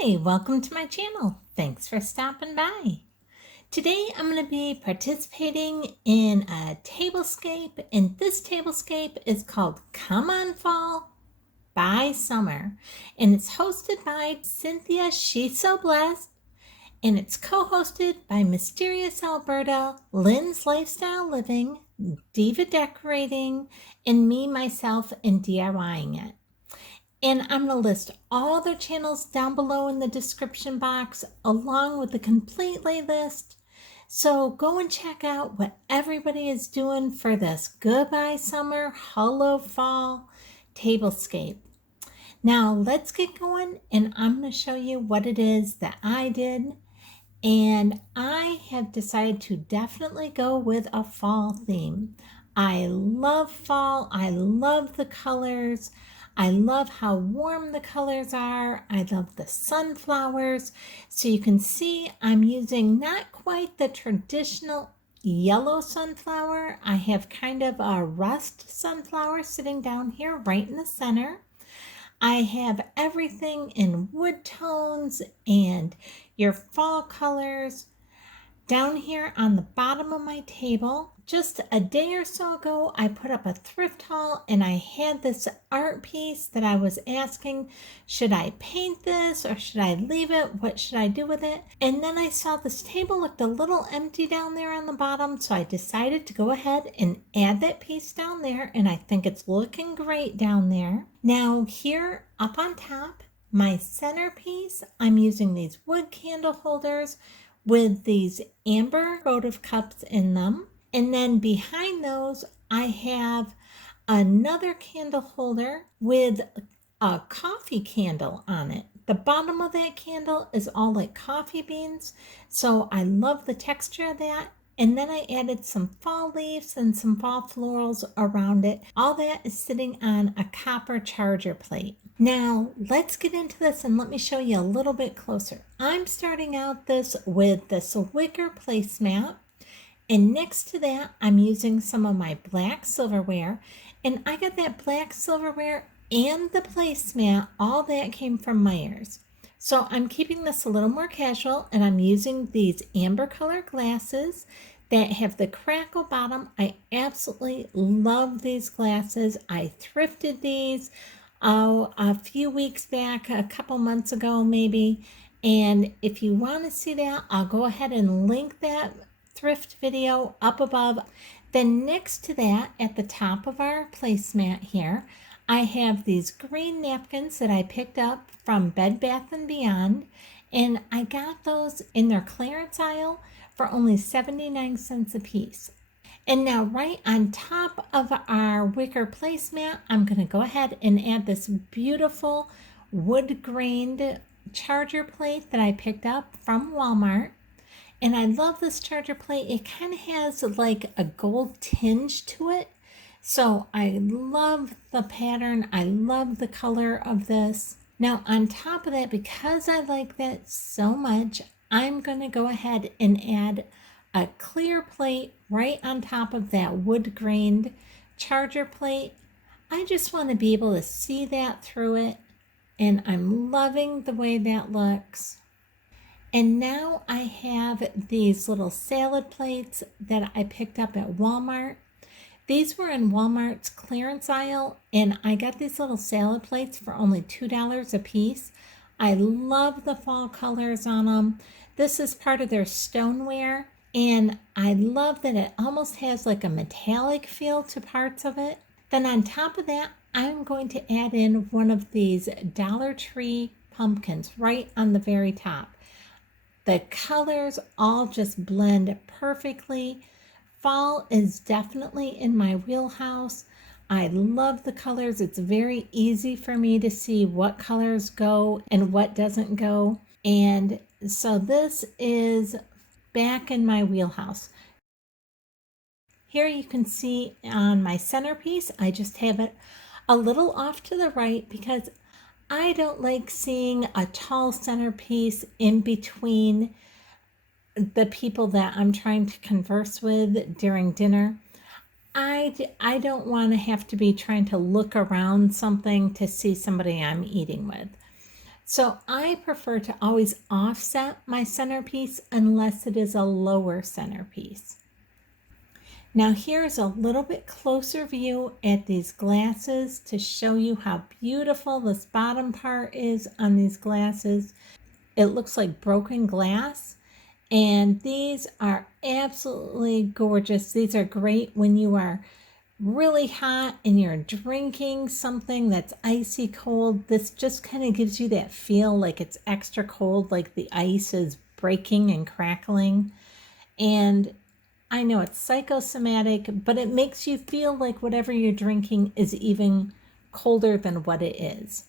Hi, welcome to my channel. Thanks for stopping by. Today I'm going to be participating in a tablescape, and this tablescape is called Come On Fall by Summer, and it's hosted by Cynthia She's So Blessed, and it's co-hosted by Mysterious Alberta, Lynn's Lifestyle Living, Diva Decorating, and me, myself, and DIYing it. And I'm going to list all their channels down below in the description box, along with the complete playlist. So go and check out what everybody is doing for this Goodbye Summer, Hello Fall tablescape. Now let's get going, and I'm going to show you what it is that I did. And I have decided to definitely go with a fall theme. I love fall. I love the colors. I love how warm the colors are. I love the sunflowers. So you can see I'm using not quite the traditional yellow sunflower. I have kind of a rust sunflower sitting down here right in the center. I have everything in wood tones and your fall colors. Down here on the bottom of my table, just a day or so ago, I put up a thrift haul and I had this art piece that I was asking, should I paint this or should I leave it? What should I do with it? And then I saw this table looked a little empty down there on the bottom, so I decided to go ahead and add that piece down there, and I think it's looking great down there. Now here up on top, my centerpiece, I'm using these wood candle holders with these amber votive cups in them. And then behind those, I have another candle holder with a coffee candle on it. The bottom of that candle is all like coffee beans, so I love the texture of that. And then I added some fall leaves and some fall florals around it. All that is sitting on a copper charger plate. Now let's get into this and let me show you a little bit closer. I'm starting out this with this wicker placemat, and next to that I'm using some of my black silverware, and I got that black silverware and the placemat, all that came from Myers. So I'm keeping this a little more casual, and I'm using these amber color glasses that have the crackle bottom. I absolutely love these glasses. I thrifted these a few weeks back, a couple months ago maybe. And if you want to see that, I'll go ahead and link that thrift video up above. Then next to that, at the top of our placemat here, I have these green napkins that I picked up from Bed Bath & Beyond, and I got those in their clearance aisle for only 79 cents a piece. And now right on top of our wicker placemat, I'm going to go ahead and add this beautiful wood grained charger plate that I picked up from Walmart. And I love this charger plate. It kind of has like a gold tinge to it. So I love the pattern. I love the color of this. Now on top of that, because I like that so much, I'm going to go ahead and add a clear plate right on top of that wood grained charger plate. I just want to be able to see that through it, and I'm loving the way that looks. And now I have these little salad plates that I picked up at Walmart. These were in Walmart's clearance aisle, and I got these little salad plates for only $2 a piece. I love the fall colors on them. This is part of their stoneware, and I love that it almost has like a metallic feel to parts of it. Then on top of that, I'm going to add in one of these Dollar Tree pumpkins right on the very top. The colors all just blend perfectly. Fall is definitely in my wheelhouse. I love the colors. It's very easy for me to see what colors go and what doesn't go. And so this is back in my wheelhouse. Here you can see on my centerpiece, I just have it a little off to the right because I don't like seeing a tall centerpiece in between the people that I'm trying to converse with during dinner. I don't want to have to be trying to look around something to see somebody I'm eating with. So I prefer to always offset my centerpiece unless it is a lower centerpiece. Now here's a little bit closer view at these glasses to show you how beautiful this bottom part is on these glasses. It looks like broken glass, and these are absolutely gorgeous. These are great when you are really hot and you're drinking something that's icy cold. This just kind of gives you that feel like it's extra cold, like the ice is breaking and crackling. And I know it's psychosomatic, but it makes you feel like whatever you're drinking is even colder than what it is.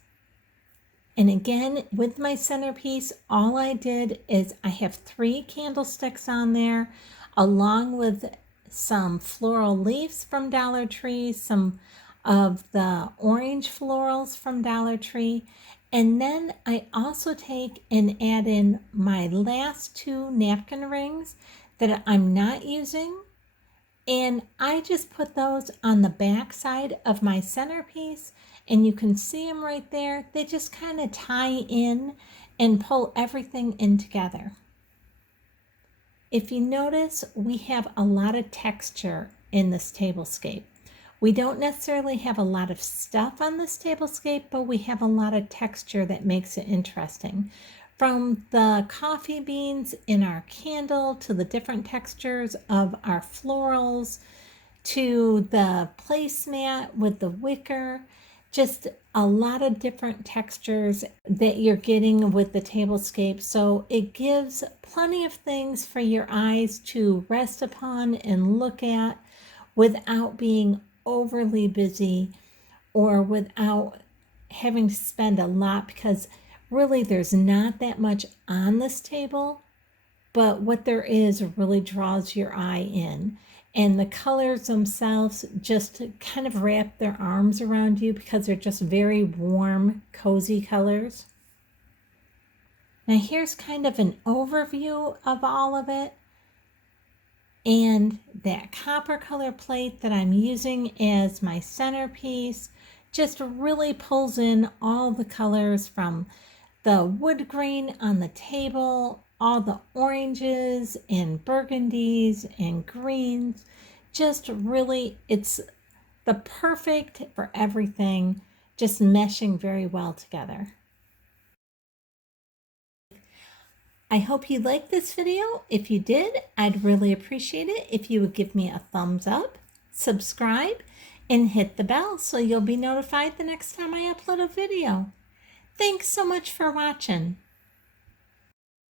And again, with my centerpiece, all I did is I have 3 candlesticks on there, along with some floral leaves from Dollar Tree, some of the orange florals from Dollar Tree. And then I also take and add in my last 2 napkin rings that I'm not using. And I just put those on the back side of my centerpiece, and you can see them right there. They just kind of tie in and pull everything in together. If you notice, we have a lot of texture in this tablescape. We don't necessarily have a lot of stuff on this tablescape, but we have a lot of texture that makes it interesting. From the coffee beans in our candle to the different textures of our florals to the placemat with the wicker, just a lot of different textures that you're getting with the tablescape. So it gives plenty of things for your eyes to rest upon and look at without being overly busy or without having to spend a lot, because really there's not that much on this table, but what there is really draws your eye in. And the colors themselves just kind of wrap their arms around you because they're just very warm, cozy colors. Now here's kind of an overview of all of it. And that copper color plate that I'm using as my centerpiece just really pulls in all the colors from the wood grain on the table, all the oranges and burgundies and greens. Just really, it's the perfect for everything, just meshing very well together. I hope you liked this video. If you did, I'd really appreciate it if you would give me a thumbs up, subscribe, and hit the bell so you'll be notified the next time I upload a video. Thanks so much for watching.